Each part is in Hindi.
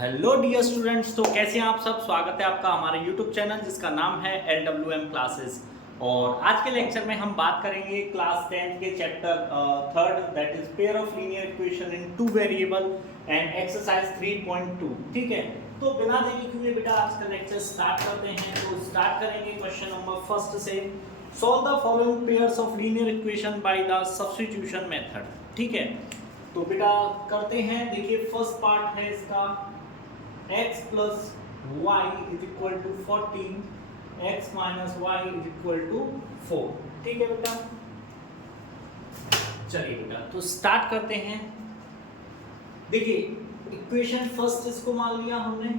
हेलो डियर स्टूडेंट्स, तो कैसे हैं आप सब। स्वागत है आपका हमारे यूट्यूब चैनल जिसका नाम है LWM क्लासेस। और आज के लेक्चर में हम बात करेंगे क्लास 10 के chapter third, that is pair of linear equation in two variable and exercise 3.2। ठीक है, तो बिना देरी किए बेटा आज का लेक्चर स्टार्ट करते हैं। तो स्टार्ट करेंगे क्वेश्चन नंबर फर्स्ट से। Solve the following pairs of linear equation by the substitution method. ठीक है, तो बेटा करते हैं। देखिए फर्स्ट पार्ट है इसका x plus y is equal to 14, x minus y is equal to 4। ठीक है बेटा, चलिए बेटा तो स्टार्ट करते हैं। देखिए इक्वेशन फर्स्ट इसको मान लिया हमने,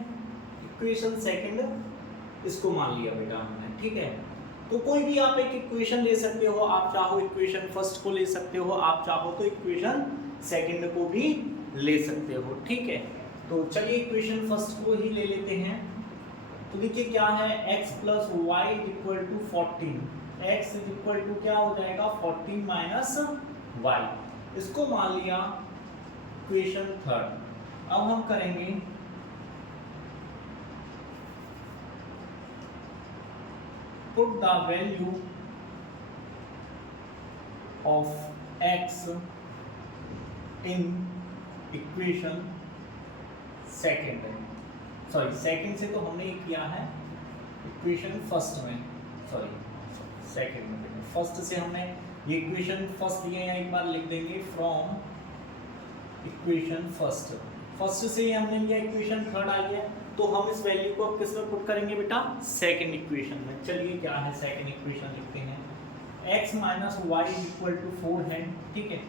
इक्वेशन सेकंड इसको मान लिया बेटा हमने। ठीक है, तो कोई भी आप एक इक्वेशन ले सकते हो। आप चाहो इक्वेशन फर्स्ट को ले सकते हो, आप चाहो तो इक्वेशन सेकंड को भी ले सकते हो। ठीक है, तो चलिए इक्वेशन फर्स्ट को ही ले लेते हैं। तो देखिए क्या है, x plus y is equal to 14, x is equal to क्या हो जाएगा 14 माइनस वाई। इसको मान लिया इक्वेशन थर्ड। अब हम करेंगे put the value of x in equation second, sorry second से तो हमने ये किया है इक्वेशन फर्स्ट में, सॉरी सेकेंड में। फर्स्ट से हमने ये इक्वेशन फर्स्ट लिए हैं, एक बार लिख देंगे फ्रॉम इक्वेशन फर्स्ट। फर्स्ट से हमने लिया इक्वेशन थर्ड आई है, तो हम इस वैल्यू को अब किस में पुट करेंगे बेटा, सेकेंड इक्वेशन में। चलिए क्या है सेकेंड इक्वेशन लिखते हैं, x minus y equal to 4 है। ठीक है,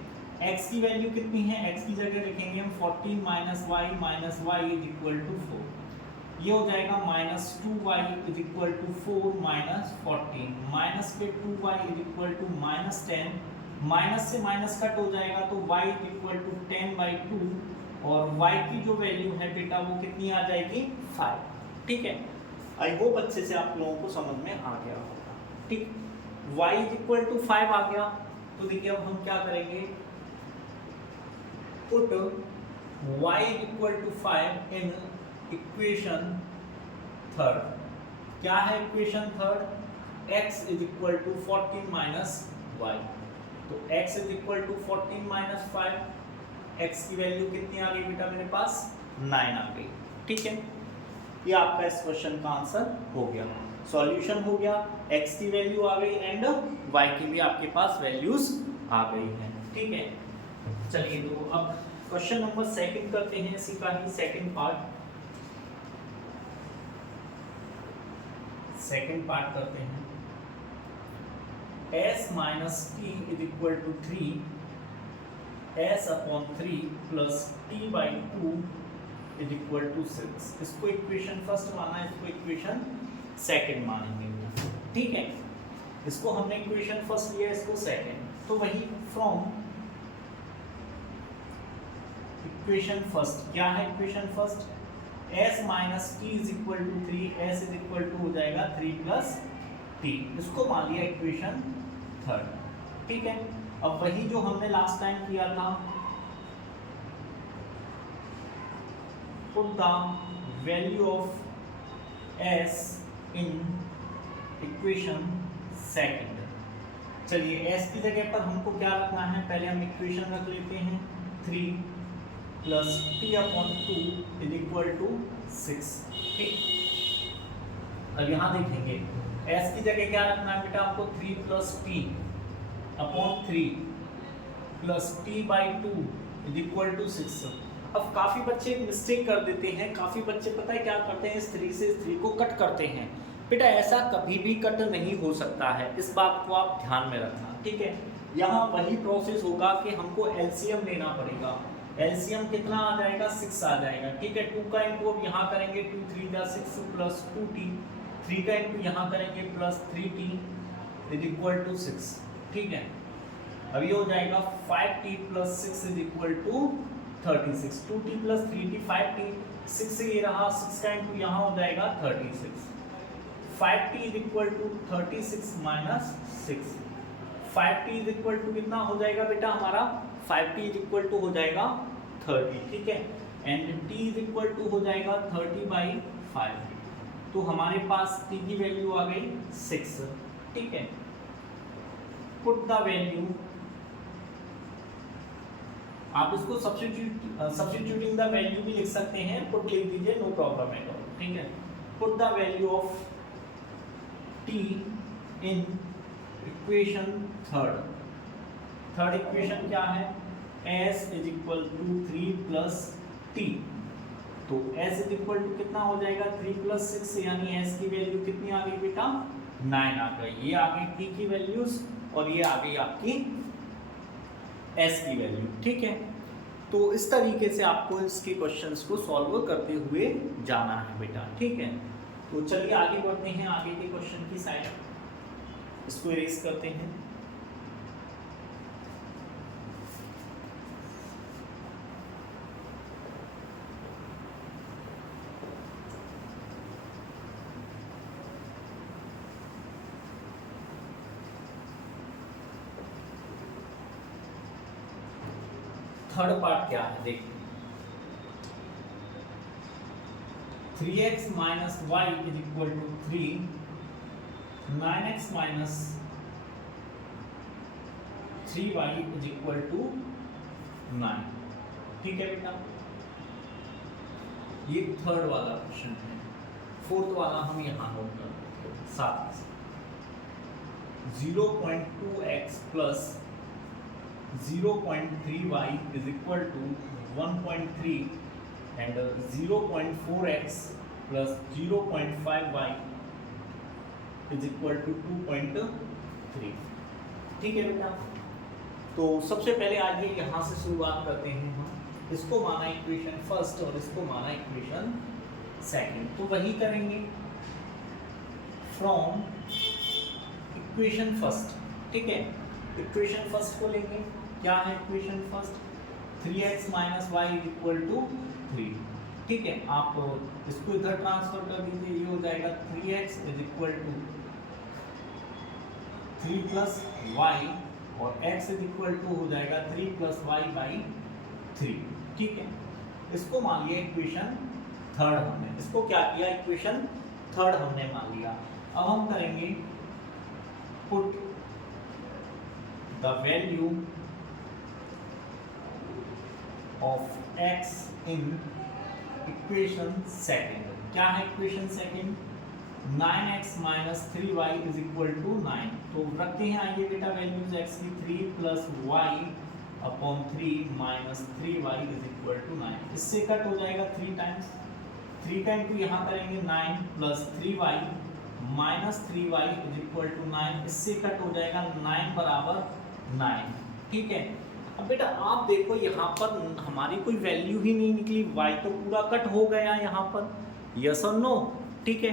x की वैल्यू कितनी है, x की जगह लिखेंगे हम 14 minus y is equal to 4। ये हो जाएगा minus 2y is equal to 4 minus 14, minus पे 2y is equal to minus 10, minus से माइनस कट हो जाएगा तो y इज इक्वल टू 10/2, और y की जो वैल्यू है बेटा वो कितनी आ जाएगी 5। ठीक है, आई होप अच्छे से आप लोगों को समझ में आ गया होगा। ठीक, y इज इक्वल टू 5 आ गया। तो देखिए अब हम क्या करेंगे, put y equal to 5 in equation third। क्या है equation third, x is equal to 14 minus y। तो x is equal to 14 minus 5, x की वैल्यू कितनी आ गई बेटा मेरे पास 9 आ गई। ठीक है, ये आपका इस क्वेश्चन का आंसर हो गया, सॉल्यूशन हो गया। x की वैल्यू आ गई एंड y की भी आपके पास वैल्यूज आ गई हैं। ठीक है, चलिए तो अब क्वेश्चन नंबर सेकंड करते हैं, इसी का ही सेकंड पार्ट करते हैं। s minus t is equal to 3 s upon 3 plus t/2 is equal to 6। इसको इक्वेशन फर्स्ट माना है, इसको इक्वेशन सेकंड मानेंगे। ठीक है, इसको हमने इक्वेशन फर्स्ट लिया, इसको सेकंड। तो वही फ्रॉम इक्वेशन फर्स्ट, क्या है equation first, s minus t is equal to 3, s is equal to हो जाएगा 3 प्लस t। इसको मान लिया इक्वेशन थर्ड। ठीक है, अब वही जो हमने लास्ट टाइम किया था, put the value of s in equation second. चलिए s की जगह पर हमको क्या रखना है, पहले हम इक्वेशन रख लेते हैं 3 plus t upon 2 is equal to 6। ठीक, अब यहाँ देखेंगे s की जगह क्या रखना है बेटा आपको, 3 plus t upon 3 plus t/2 is equal to 6। अब काफ़ी बच्चे मिस्टेक कर देते हैं, काफ़ी बच्चे पता है क्या करते हैं, इस 3 से इस 3 को कट करते हैं। बेटा ऐसा कभी भी कट नहीं हो सकता है, इस बात को आप ध्यान में रखना। ठीक है, यहाँ वही प्रोसेस होगा कि हमको एलसीएम लेना पड़ेगा। एलसीएम कितना आ जाएगा, 6 आ जाएगा। ठीक है, 2 का इंटू अब यहाँ करेंगे 2 3 जा 6 प्लस 2t, 3 का इंटू यहाँ करेंगे plus 3t is equal to 6। ठीक है, अब ये हो जाएगा 5t plus 6 is equal to 36। 2t plus 3t 5t, 6 से ये रहा, 6 का इंटू यहाँ हो जाएगा 36। 5t is equal to 36 minus 6। 5t is equal to कितना हो जाएगा बेटा हमारा, 5t इज इक्वल टू हो जाएगा 30। ठीक है, and t is equal equal to हो जाएगा 30/5। तो हमारे पास t की वैल्यू आ गई 6, ठीक है। पुट द वैल्यू, आप इसको सब्स्टिट्यूटिंग द वैल्यू भी लिख सकते हैं, पुट लिख दीजिए, नो प्रॉब्लम एट ऑल, ठीक है। Put the value of t in equation third equation क्या है, s is equal to 3 plus t। तो s इज इक्वल टू कितना हो जाएगा 3 प्लस 6, यानी s की वैल्यू कितनी आ गई बेटा 9 आ गई। ये आ गई t की वैल्यूज और ये आ गई आपकी s की वैल्यू, ठीक है। तो इस तरीके से आपको इसके क्वेश्चंस को सॉल्व करते हुए जाना है बेटा, ठीक है। तो चलिए आगे बढ़ते हैं, आगे के क्वेश्चन की साइड, इसको इरेज करते हैं। थर्ड पार्ट क्या है देखते हैं। 3x minus y is equal to 3, 9x minus 3y is equal to 9, ठीक है बेटा। ये थर्ड वाला क्वेश्चन है। फोर्थ वाला हम यहाँ नोट करते हैं साथ में। 0.2x plus 0.3y is equal to 1.3 and 0.4x plus 0.5y is equal to 2.3, ठीक है बेटा। तो सबसे पहले आगे यहाँ से शुरुआत करते हैं हम। इसको माना इक्वेशन फर्स्ट और इसको माना इक्वेशन सेकंड, तो वही करेंगे फ्रॉम इक्वेशन फर्स्ट, ठीक है। इक्वेशन फर्स्ट को लेंगे, क्या है equation first 3x minus y equal to 3, ठीक है। आप इसको इधर ट्रांसफर कर दीजिए, ये हो जाएगा 3x is equal to 3 plus y और x इज इक्वल टू हो जाएगा 3 प्लस वाई बाई 3, ठीक है। इसको मान लिया इक्वेशन थर्ड हमने, इसको क्या किया इक्वेशन थर्ड हमने मान लिया। अब हम करेंगे put the value of x in equation second, क्या है equation second 9x minus 3y is equal to 9। तो रखते हैं आइए बेटा वैल्यूज x की 3 plus y upon 3 minus 3y is equal to 9। इससे कट हो जाएगा 3 टाइम्स, 3 का इंटू यहाँ करेंगे 9 plus 3y minus 3y is equal to 9। इससे कट हो जाएगा 9 बराबर 9, ठीक है। अब बेटा आप देखो यहाँ पर हमारी कोई वैल्यू ही नहीं निकली, y तो पूरा कट हो गया यहाँ पर, यस और नो, ठीक है।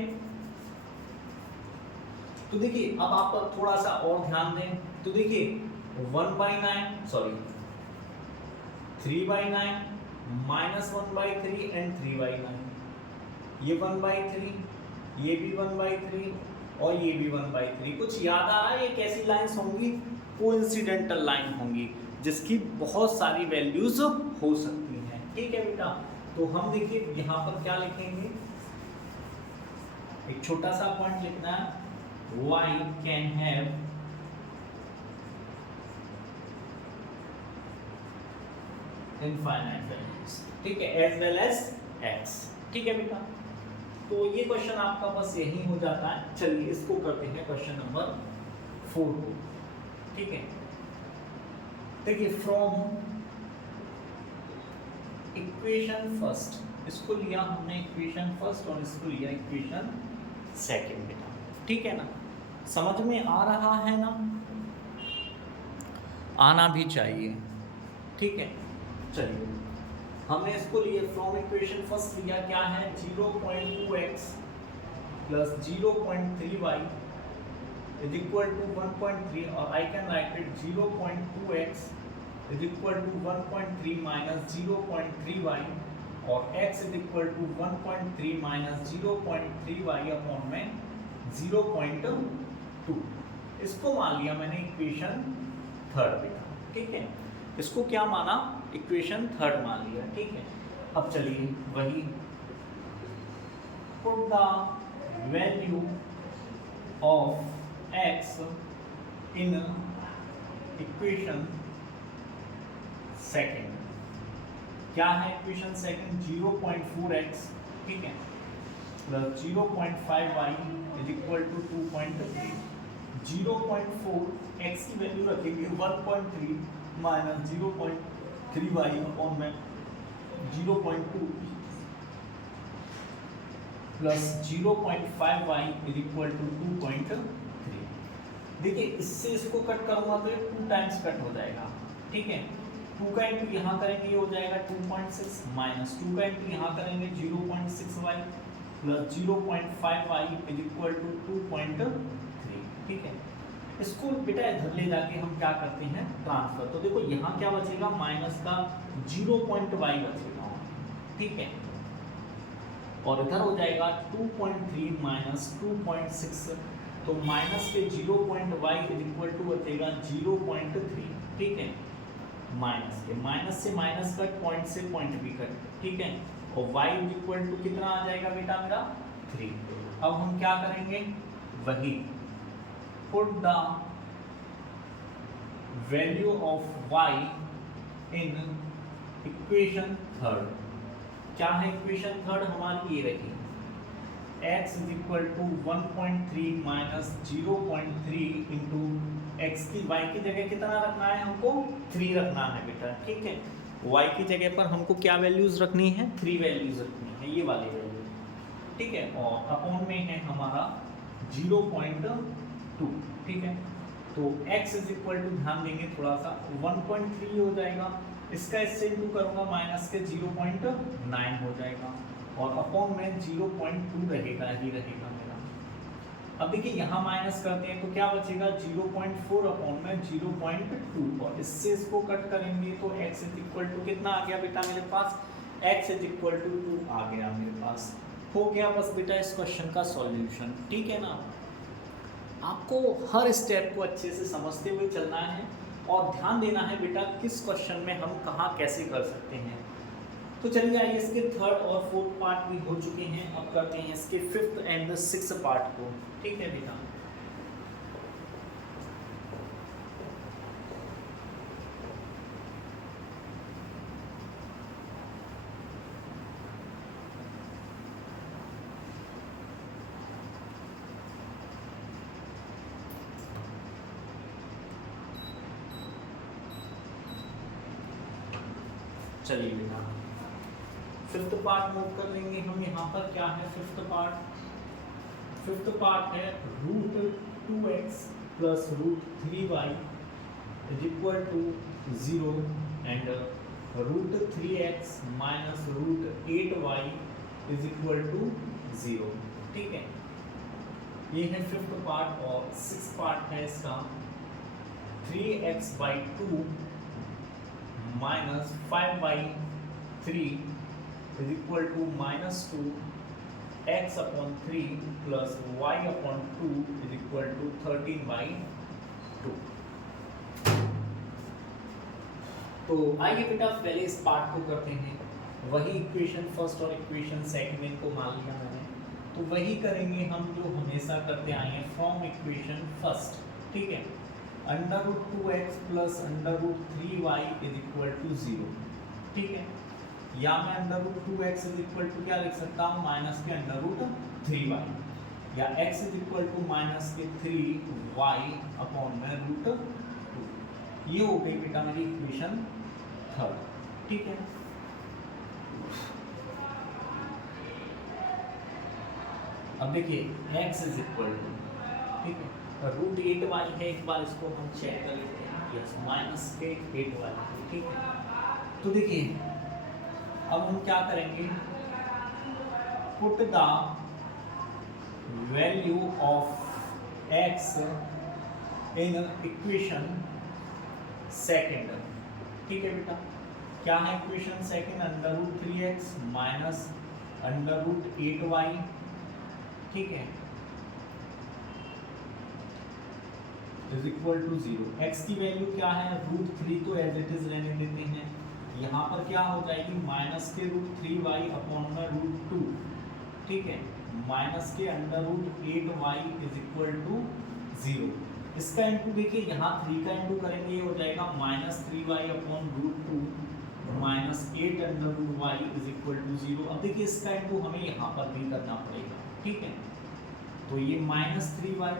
तो देखिए अब आप थोड़ा सा और ध्यान दें, तो देखिए 1/9 सॉरी 3/9 माइनस 1/3 एंड 3/9, ये 1/3, ये भी 1/3 और ये भी 1/3। कुछ याद आ रहा है ये कैसी लाइंस होंगी, कोइंसिडेंटल लाइन होंगी जिसकी बहुत सारी वैल्यूज हो सकती हैं, ठीक है बेटा। तो हम देखिए यहाँ पर क्या लिखेंगे, एक छोटा सा पॉइंट लिखना है, y can have infinite values, ठीक है, एज वेल एज x, ठीक है बेटा। तो ये क्वेश्चन आपका बस यही हो जाता है। चलिए इसको करते हैं क्वेश्चन नंबर 4 को, ठीक है। देखिए फ्रॉम इक्वेशन फर्स्ट, इसको लिया हमने इक्वेशन फर्स्ट और इसको लिया इक्वेशन सेकंड बेटा, ठीक है ना। समझ में आ रहा है ना, आना भी चाहिए, ठीक है। चलिए हमने इसको लिए फ्रॉम इक्वेशन फर्स्ट लिया, क्या है 0.2x plus 0.3y is equal to 1.3 और I can write it 0.2x is equal to 1.3 minus 0.3y और x is equal to 1.3 minus 0.3y upon में 0.2। इसको मान लिया मैंने इक्वेशन थर्ड बेटा, ठीक है। इसको क्या माना, इक्वेशन थर्ड मान लिया, ठीक है। अब चलिए वही put the value of x in equation second. क्या है इक्वेशन सेकेंड? 0.4x, ठीक है, plus 0.5y is equal to 2.3। 0.4 x की वैल्यू रखेंगे 1.3 माइनस 0.3y अपॉन में 0.2 plus 0.5y is equal to 2.3। देखिए इससे इसको कट करूंगा तो ये 2 टाइम्स कट हो जाएगा, ठीक है। 2 का इंटू यहाँ करेंगे ये हो जाएगा 2.6 माइनस 2 का इंटू यहाँ करेंगे 0.6y plus 0.5y is equal to 2.3, ठीक है। इसको बेटा इधर ले जाके हम क्या करते हैं ट्रांसफर। तो देखो यहाँ क्या बचेगा माइनस का 0.y बचेगा, ठीक है, और इधर हो जाएगा 2.3 माइनस 2.6, तो माइनस के 0.y इज इक्वल टू बचेगा 0.3, ठीक है, माइनस के माइनस से माइनस कट, पॉइंट से पॉइंट भी कट, ठीक है, और y इज इक्वल टू कितना आ जाएगा बेटा मेरा 3। अब हम क्या करेंगे वही put the value of y in equation third. क्या है इक्वेशन थर्ड हमारी? ये रही x is equal to 1.3 minus 0.3 into x की y की जगह कितना रखना है हमको? 3 रखना है बेटा, ठीक है। y की जगह पर हमको क्या वैल्यूज रखनी है? 3 वैल्यूज रखनी है, ये वाली वैल्यू, ठीक है, और अपॉन में है हमारा 0.2, ठीक है। तो x इज इक्वल टू ध्यान देंगे थोड़ा सा 1.3 हो जाएगा, इसका इससे इंटू करूंगा माइनस के 0.9 हो जाएगा, और अपॉन में 0.2 रहेगा ही रहेगा मेरा। अब देखिए यहाँ माइनस करते हैं तो क्या बचेगा 0.4 अपॉन में 0.2, और इससे इसको कट करेंगे तो x इज इक्वल टू कितना आ गया बेटा मेरे पास? x इज इक्वल टू 2 आ गया मेरे पास। हो गया बस बेटा इस क्वेश्चन का सॉल्यूशन, ठीक है ना। आपको हर स्टेप को अच्छे से समझते हुए चलना है और ध्यान देना है बेटा किस क्वेश्चन में हम कहाँ कैसे कर सकते हैं। तो चलिए आइए इसके थर्ड और फोर्थ पार्ट भी हो चुके हैं, अब करते हैं इसके फिफ्थ एंड सिक्स्थ पार्ट को, ठीक है बेटा। चलिए बेटा फिफ्थ पार्ट नोट कर लेंगे हम। यहाँ पर क्या है फिफ्थ पार्ट? फिफ्थ पार्ट है root 2x plus root 3y is equal to 0 and root 3x minus root 8y is equal to 0, ठीक है। ये है फिफ्थ पार्ट। और सिक्स्थ पार्ट है इसका 3x/2 minus 5/3 is equal to -2 x upon 3 plus y upon 2 is equal to 13/2। तो आइए बेटा पहले इस पार्ट को करते हैं। वही इक्वेशन फर्स्ट और इक्वेशन सेकंड इनको मान लिया मैंने, तो वही करेंगे हम जो हमेशा करते आए हैं फ्रॉम इक्वेशन फर्स्ट, ठीक है। √2x plus √3y is equal to 0, ठीक है। या मैं √2x इज इक्वल टू क्या लिख सकता हूँ? माइनस के √3y, या x is equal to minus के 3y अपॉन में √2। ये हो गई बेटा मेरी इक्वेशन थर्ड, ठीक है। अब देखिए x इज इक्वल टू, ठीक है, √8y है। एक बार इसको हम चेक कर लेते हैं, यस, माइनस के 8y, ठीक है। तो देखिए अब हम क्या करेंगे, put the value of x in equation second, ठीक है बेटा। क्या है equation second? √3x minus √8y, ठीक है, इज इक्वल टू 0। x की वैल्यू क्या है? √3 तो एज इट इज रहने देते हैं, यहाँ पर क्या हो जाएगी माइनस के रूट 3y अपॉन में रूट 2, ठीक है, माइनस के under root 8y is equal to 0। इसका इंटू देखिए यहाँ 3 का इंटू करेंगे, ये हो जाएगा minus 3y upon root 2 minus 8 under root y is equal to 0। अब देखिए इसका इंटू हमें यहाँ पर भी करना पड़ेगा, ठीक है, तो ये minus 3y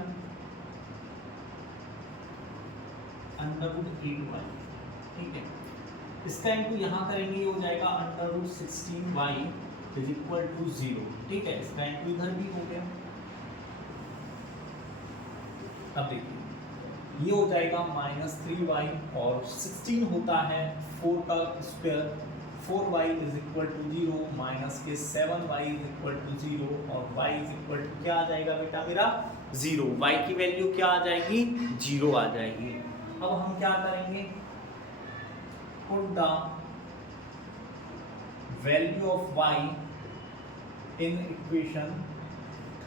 under root 8y, ठीक है, इसका इंटू यहाँ करेंगे, ये हो जाएगा under root 16y is equal to 0, ठीक है, इसका इंटू इधर भी हो गया। अब देखिए ये हो जाएगा माइनस 3y और 16 होता है 4 का square, 4y is equal to 0 minus के 7y इज इक्वल टू 0 और y इज इक्वल टू क्या आ जाएगा बेटा मेरा 0, y की वैल्यू क्या आ जाएगी 0 आ जाएगी। अब हम क्या करेंगे, put the value of y in equation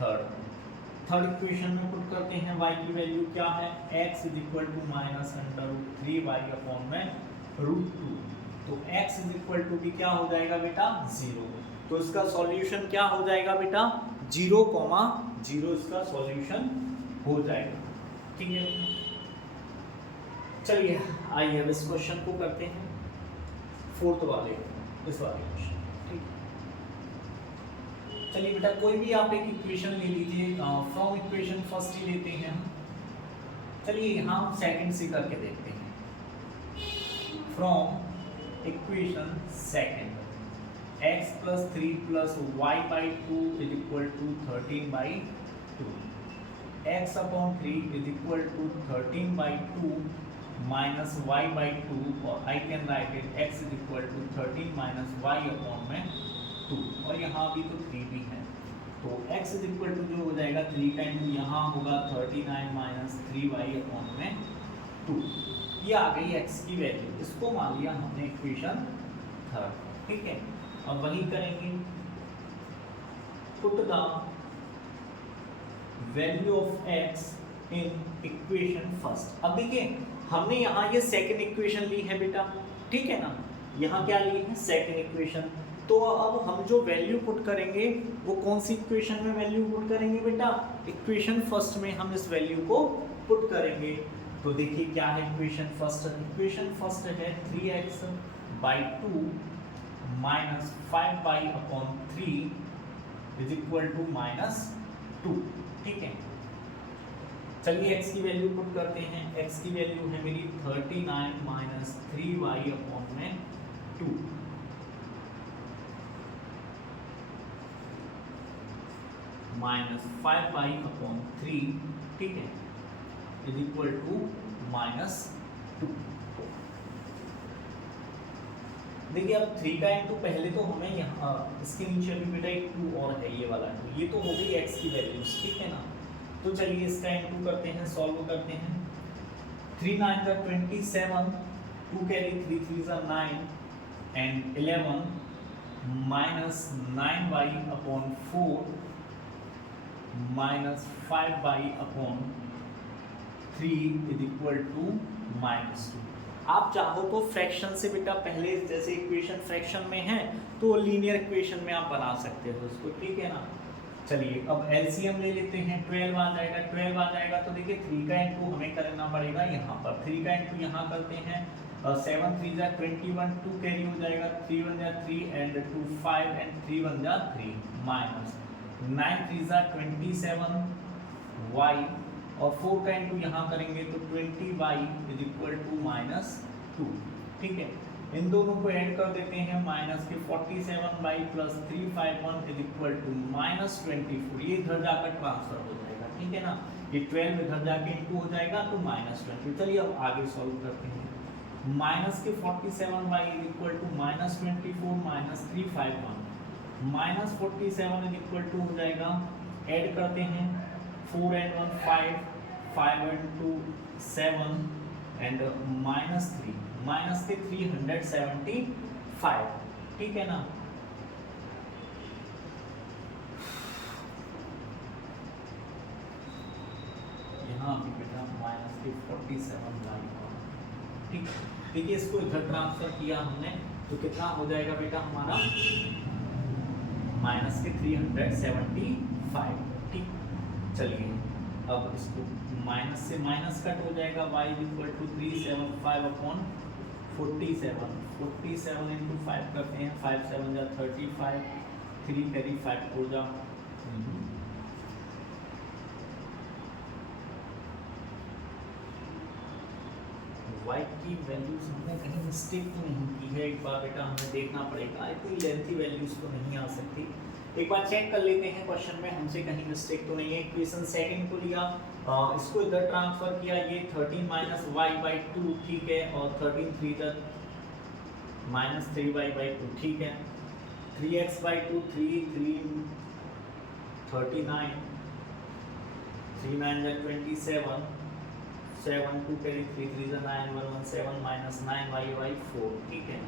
third equation में पुट करते हैं, y की वैल्यू क्या है x is equal to minus under root 3y upon में रूट 2, तो x इज इक्वल टू भी क्या हो जाएगा बेटा 0, तो इसका सॉल्यूशन क्या हो जाएगा बेटा 0,0 इसका सॉल्यूशन हो जाएगा, ठीक है। चलिए आइए अब इस क्वेश्चन को करते हैं, फोर्थ वाले इस वाले क्वेश्चन, ठीक। चलिए बेटा कोई भी आप एक इक्वेशन ले लीजिए, फ्रॉम इक्वेशन फर्स्ट ही लेते हैं हम। चलिए यहाँ हम सेकंड से करके देखते हैं, from equation second x plus 3 plus y by 2 is equal to 13/2, x upon 3 is equal to 13/2 minus y by 2, और I can write it x is equal to 13 minus y upon में 2, और यहाँ भी तो 3 भी है, तो x इज इक्वल टू जो हो जाएगा 3 का इंटू यहाँ होगा 39 माइनस 3y अपॉन में 2, ये आ गई x की वैल्यू, इसको मान लिया हमने इक्वेशन थर्ड, ठीक है। अब वही करेंगे, put the value of x in equation first. अब देखिए हमने यहाँ ये सेकंड इक्वेशन ली है बेटा, ठीक है ना, यहाँ क्या ली है सेकंड इक्वेशन, तो अब हम जो वैल्यू पुट करेंगे वो कौन सी इक्वेशन में वैल्यू पुट करेंगे बेटा, इक्वेशन फर्स्ट में हम इस वैल्यू को पुट करेंगे। तो देखिए क्या है इक्वेशन फर्स्ट है 3x by 2 minus 5y upon 3 is equal to -2, ठीक है। चलिए x की वैल्यू पुट करते हैं, x की वैल्यू है मेरी 39 माइनस 3y अपॉन में 2, माइनस 5y अपॉन 3, ठीक है, इज इक्वल टू -2। देखिए अब 3 का इंटू पहले तो हमें यहाँ इसके नीचे अभी बेटा एक 2 और है, ये वाला 2, ये तो हो गई x की वैल्यूज, ठीक है ना। तो चलिए इसका इंटू करते हैं, सॉल्व करते हैं, 3 9 का 27, 2 कैरी 3 3 जा 9 and 11 minus 9y upon 4 minus 5y upon 3 is equal to -2। आप चाहो तो फ्रैक्शन से बेटा पहले जैसे इक्वेशन फ्रैक्शन में है तो लीनियर इक्वेशन में आप बना सकते हो उसको, ठीक है ना। चलिए अब एलसीएम ले लेते हैं, 12 आ जाएगा, तो देखिए 3 का इंटू हमें करना पड़ेगा यहाँ पर, 3 का इंटू यहाँ करते हैं, 7 3 जा 21, 2 कैरी हो जाएगा, 3 1 जा 3 एंड 2 5 एंड 3 1 जा 3 माइनस 9 3 जा 27 y, और 4 का इंटू यहाँ करेंगे तो 20y इज इक्वल टू -2, ठीक है। इन दोनों को ऐड कर देते हैं, माइनस के 47y plus 351 is equal to -24, ये इधर जाकर ट्रांसफर हो जाएगा, ठीक है ना, ये 12 इधर जाके इंटू हो जाएगा तो -20। चलिए अब आगे सॉल्व करते हैं, माइनस के 47y is equal to -24 minus 351, -47 is equal to हो जाएगा, ऐड करते हैं 4 and 1 5, 5 and 2 7 एंड -3, माइनस के 375, ठीक है ना। यहाँ भी बेटा माइनस के 47 लाइन, ठीक है। देखिए इसको इधर ट्रांसफर किया हमने तो कितना हो जाएगा बेटा हमारा माइनस के 375। ठीक, चलिए अब इसको माइनस से माइनस कट हो जाएगा, y equal to 375 upon 47, 47 into 5 करते हैं, 5 7 जा 35, 3 कैरी 5 हो जा y की वैल्यूज हमने कहीं मिस्टेक तो नहीं की है, एक बार बेटा हमें देखना पड़ेगा, इतनी लेंथी वैल्यूज तो नहीं आ सकती। एक बार चेक कर लेते हैं क्वेश्चन में हमसे कहीं मिस्टेक तो नहीं है। इक्वेशन सेकंड को लिया, इसको इधर ट्रांसफर किया, ये 13 माइनस वाई बाई 2 ठीक है, और 13 3 तक माइनस 3y बाई 2 ठीक है, 3x बाई 2 3 3 39, 3 9 जा 27, 7 2 कैरी 3 3 जा 9 1 1 7 माइनस 9y बाई 4 ठीक है,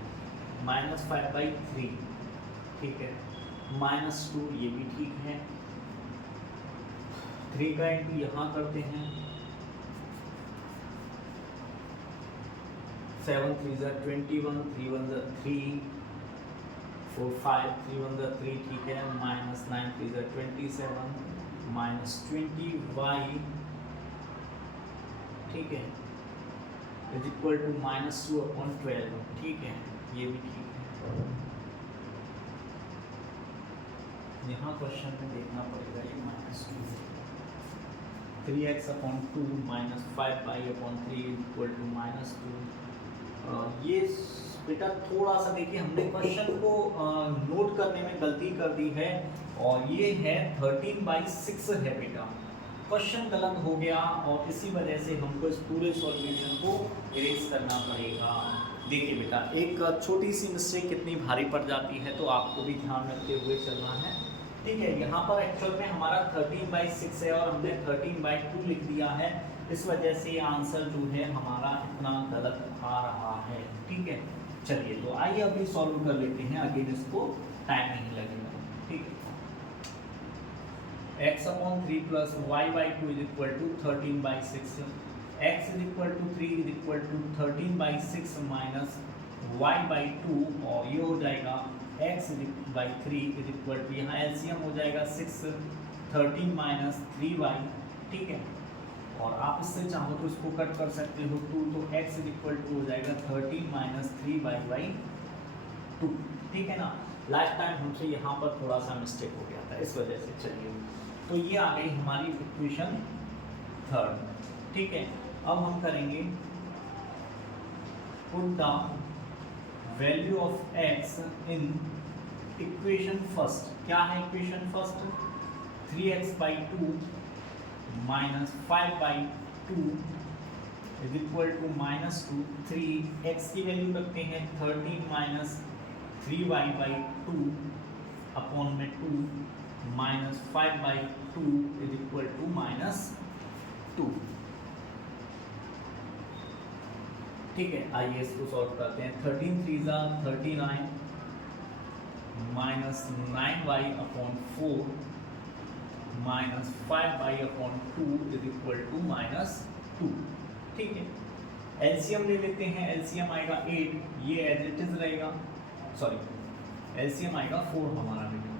माइनस 5 बाई 3 ठीक है, माइनस 2 ये भी ठीक है, 3 का इंटू यहाँ करते हैं, 7 3 जा 21, 3 1 जा 3, 4 5 3 1 जा 3 ठीक है, माइनस 9 3 जा 27, माइनस 20y ठीक है, is equal to minus 2 upon 12 ठीक है, ये भी ठीक है। यहाँ क्वेश्चन में देखना पड़ेगा, ये minus 2 3x upon 2 minus 5y upon 3 equal to minus 2। ये बेटा थोड़ा सा देखिए, हमने क्वेश्चन को नोट करने में गलती कर दी है, और ये है 13/6 है बेटा, क्वेश्चन गलत हो गया, और इसी वजह से हमको इस पूरे सॉल्यूशन को इरेज करना पड़ेगा। देखिए बेटा, एक छोटी सी मिस्टेक कितनी भारी पड़ जाती है, तो आपको भी ध्यान रखते हुए चलना है ठीक है। यहाँ पर एक्चुअल में हमारा 13/6 है, और हमने 13/2 लिख दिया है, इस वजह से आंसर जो है हमारा इतना गलत आ रहा है ठीक है। चलिए तो आइए अभी सॉल्व कर लेते हैं, अगेन इसको टाइम नहीं लगेगा ठीक है। x upon 3 plus y by 2 is equal to 13/6, x is equal to 3 is equal to 13/6 minus y by 2, और ये हो जाएगा x by 3 is equal to, यहाँ एलसीएम हो जाएगा 6 13 माइनस 3y ठीक है, और आप इससे चाहो तो इसको कट कर सकते हो 2, तो x इज इक्वल टू हो जाएगा 13 माइनस 3y बाई 2 ठीक है ना। लास्ट टाइम हमसे यहाँ पर थोड़ा सा मिस्टेक हो गया था, इस वजह से। चलिए तो ये आ गई हमारी इक्वेशन थर्ड ठीक है। अब हम करेंगे put the value of x in equation first. क्या है equation first? 3x by 2 minus 5 by 2 is equal to minus 2, 3x की वैल्यू रखते हैं 13 माइनस 3y बाई 2 अपॉन में 2 minus 5 by 2 is equal to minus 2 ठीक है। आइए इसको सॉल्व करते हैं। 13 3 जा 39 minus 9y upon 4 minus 5y upon 2 is equal to minus 2 ठीक है। एलसीएम ले लेते हैं, एलसीएम आएगा 8, ये एज इट इज रहेगा, सॉरी एलसीएम आएगा 4 हमारा बेटा,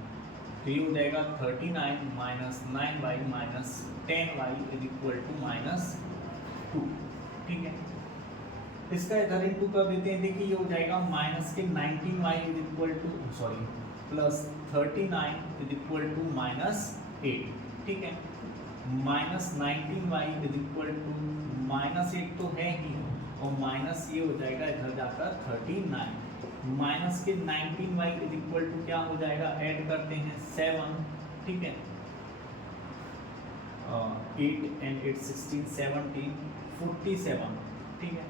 तो ये हो जाएगा 39 minus 9y minus 10y is equal to minus 2 ठीक है। इसका इधर इंटू कर देते हैं, देखिए ये हो जाएगा माइनस के 19y is equal to, sorry plus 39 is equal to minus 8 ठीक है। Minus 19y is equal to minus 8 तो है ही, और माइनस ये हो जाएगा इधर जाकर 39 माइनस के 19y इज इक्वल टू क्या हो जाएगा, ऐड करते हैं 7 ठीक है, 8 and 8 16 17 47 ठीक है।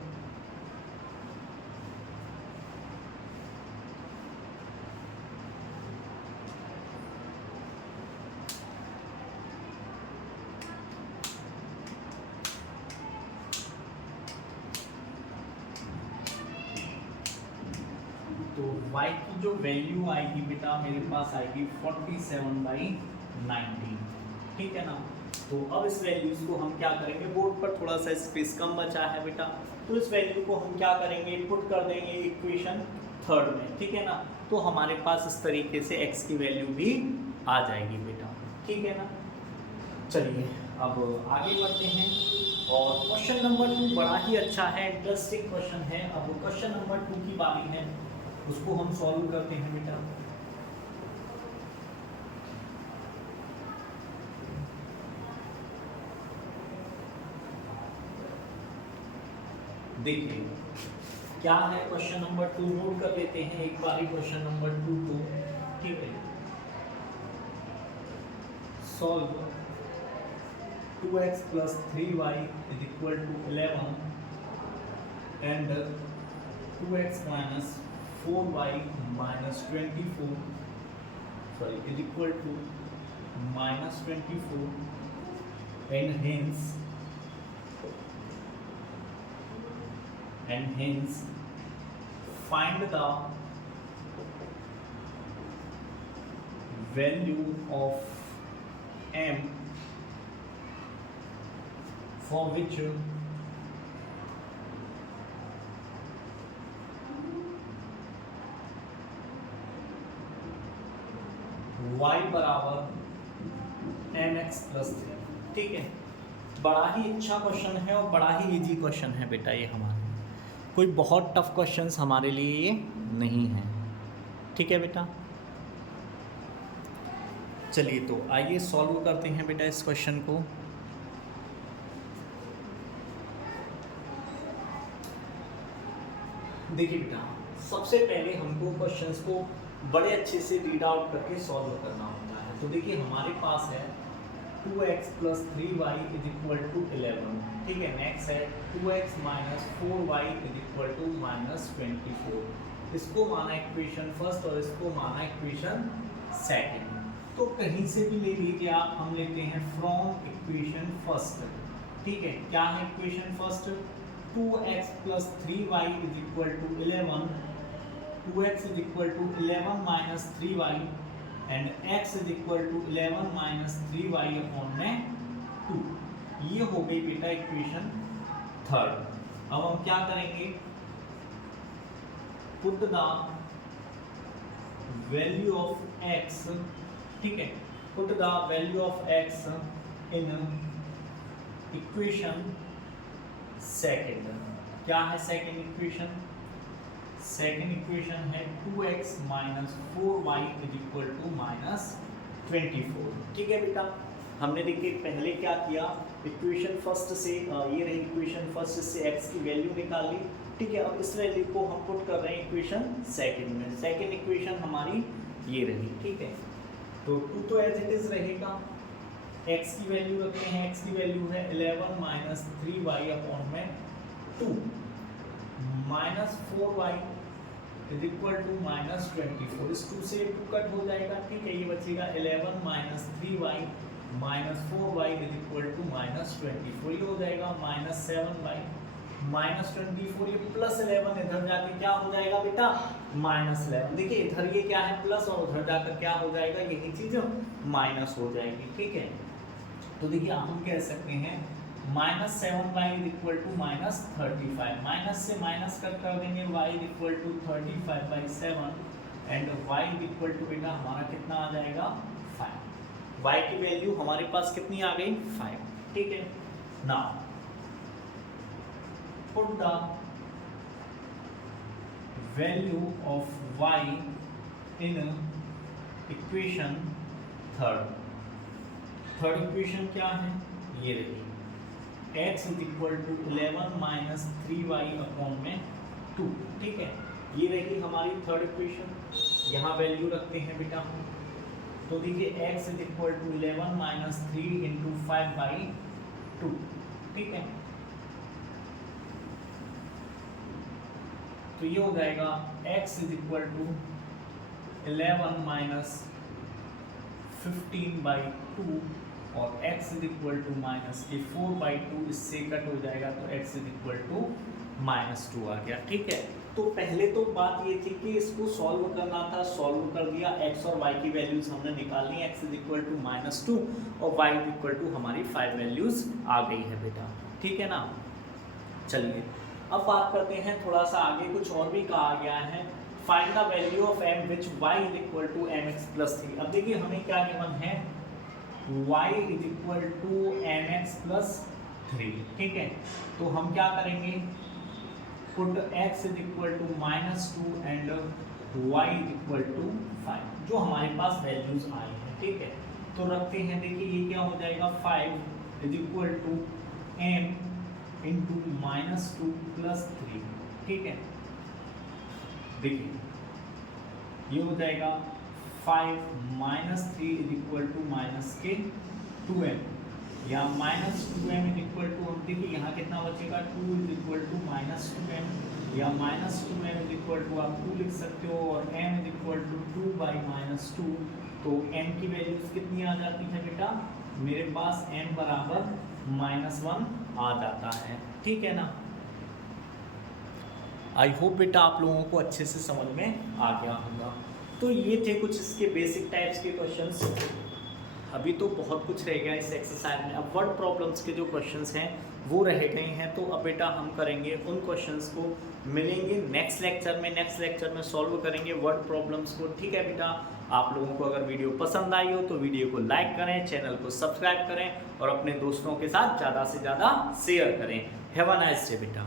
तो y की जो वैल्यू आएगी बेटा मेरे पास आएगी 47/19 ठीक है ना। तो अब इस वैल्यूज को हम क्या करेंगे, बोर्ड पर थोड़ा सा स्पेस कम बचा है बेटा, तो इस वैल्यू को हम क्या करेंगे, पुट कर देंगे इक्वेशन थर्ड में, ठीक है ना। तो हमारे पास इस तरीके से x की वैल्यू भी आ जाएगी बेटा, ठीक है ना। चलिए अब आगे बढ़ते हैं और क्वेश्चन नंबर 2 बड़ा ही अच्छा है, इंटरेस्टिंग क्वेश्चन है। अब क्वेश्चन नंबर 2 की बारी है, उसको हम सॉल्व करते हैं बेटा। देखिए क्या है क्वेश्चन नंबर 2, नोट कर लेते हैं एक बार ही क्वेश्चन नंबर 2 को, ठीक है। Solve 2x plus 3y is equal to 11 and 2x minus 4y minus 24 is equal to minus 24 and hence find the value of m for which y बराबर mx प्लस 3, ठीक है। बड़ा ही अच्छा क्वेश्चन है और बड़ा ही इजी क्वेश्चन है बेटा ये हमारा, कोई बहुत टफ क्वेश्चंस हमारे लिए ये नहीं है, ठीक है बेटा। चलिए तो आइए सॉल्व करते हैं बेटा इस क्वेश्चन को। देखिए बेटा सबसे पहले हमको क्वेश्चंस को बड़े अच्छे से रीड आउट करके सॉल्व करना होता है। तो देखिए हमारे पास है 2x plus 3y is equal to 11, ठीक है। नेक्स्ट है 2x minus 4y is equal to minus 24। इसको माना इक्वेशन फर्स्ट और इसको माना इक्वेशन सेकंड। तो कहीं से भी ले लीजिए आप, हम लेते हैं फ्रॉम इक्वेशन फर्स्ट, ठीक है। क्या है equation first, 2x plus 3y is equal to 11, 2x is equal to 11 minus 3y and x is equal to 11 minus 3y upon में 2। ये हो गई बेटा इक्वेशन थर्ड। अब हम क्या करेंगे, put the value of x, ठीक है, put the value of x in equation second. क्या है सेकेंड इक्वेशन, सेकेंड इक्वेशन है 2x minus 4y is equal to minus 24, ठीक है बेटा। हमने देखिए पहले क्या किया, इक्वेशन फर्स्ट से ये रही इक्वेशन फर्स्ट से x की वैल्यू निकाल ली, ठीक है। अब इस वैल्यू को हम पुट कर रहे हैं इक्वेशन सेकेंड में, सेकेंड इक्वेशन हमारी ये रही, ठीक है। तो 2 तो एज इट इज रहेगा, x की वैल्यू रखते हैं, x की वैल्यू है 11 माइनस 3y अपॉन में 2 minus 4y is equal to minus 24। इस 2 से 2 कट हो जाएगा, ठीक है। ये बचेगा 11 minus 3y minus 4y is equal to minus 24। ये हो जाएगा माइनस 7y माइनस 24। ये प्लस 11 इधर जाके क्या हो जाएगा बेटा, माइनस 11। देखिए इधर ये क्या है प्लस और उधर जाकर क्या हो जाएगा, यही चीज माइनस हो जाएगी, ठीक है। तो देखिए हम कह सकते हैं minus 7y is equal to minus 35, minus से माइनस कट कर देंगे, y is equal to 35/7 and y is equal to बेटा हमारा कितना आ जाएगा 5। y की वैल्यू हमारे पास कितनी आ गई 5, ठीक है। Now put the value of y in equation third. Third equation क्या है, ये रही x is equal to 11 minus 3y upon में 2, ठीक है। ये रही हमारी थर्ड इक्वेशन। यहाँ वैल्यू रखते हैं बेटा हम, तो देखिए x is equal to 11 minus 3 into 5/2, ठीक है। तो ये हो जाएगा x is equal to 11 minus 15/2 और x is equal to minus 4/2, इससे कट हो जाएगा तो x इज इक्वल टू -2 आ गया, ठीक है। तो पहले तो बात ये थी कि इसको सॉल्व करना था, सॉल्व कर दिया, x और y की वैल्यूज हमने निकाल ली, x इज इक्वल टू -2 और y इज इक्वल टू हमारी 5 वैल्यूज आ गई है बेटा, ठीक है ना। चलिए अब बात करते हैं थोड़ा सा आगे, कुछ और भी कहा गया है find the value of m which y is equal to mx plus 3। अब देखिए हमें क्या गिवन है, y is equal to mx plus 3, ठीक है। तो हम क्या करेंगे, put x is equal to -2 and y is equal to 5, जो हमारे पास वैल्यूज आई हैं, ठीक है। तो रखते हैं, देखिए ये क्या हो जाएगा, 5 is equal to m into -2 plus 3, ठीक है। देखिए ये हो जाएगा 5 -3 इज इक्वल टू -2m, या -2m इज इक्वल टू, हम देखिए यहाँ कितना बचेगा, 2 इज इक्वल टू -2m, या -2m इज इक्वल टू आप 2 लिख सकते हो, और m इज इक्वल टू 2/-2। तो m की वैल्यूज कितनी आ जाती है बेटा, मेरे पास m बराबर -1 आ जाता है, ठीक है ना। आई होप बेटा आप लोगों को अच्छे से समझ में आ गया होगा। तो ये थे कुछ इसके बेसिक टाइप्स के क्वेश्चंस। अभी तो बहुत कुछ रह गया इस एक्सरसाइज में। अब वर्ड प्रॉब्लम्स के जो क्वेश्चंस हैं वो रह गए हैं, तो अब बेटा हम करेंगे उन क्वेश्चंस को, मिलेंगे नेक्स्ट लेक्चर में। नेक्स्ट लेक्चर में सॉल्व करेंगे वर्ड प्रॉब्लम्स को, ठीक है बेटा। आप लोगों को अगर वीडियो पसंद आई हो तो वीडियो को लाइक करें, चैनल को सब्सक्राइब करें और अपने दोस्तों के साथ ज़्यादा से ज़्यादा शेयर करें। हैव अ नाइस डे बेटा।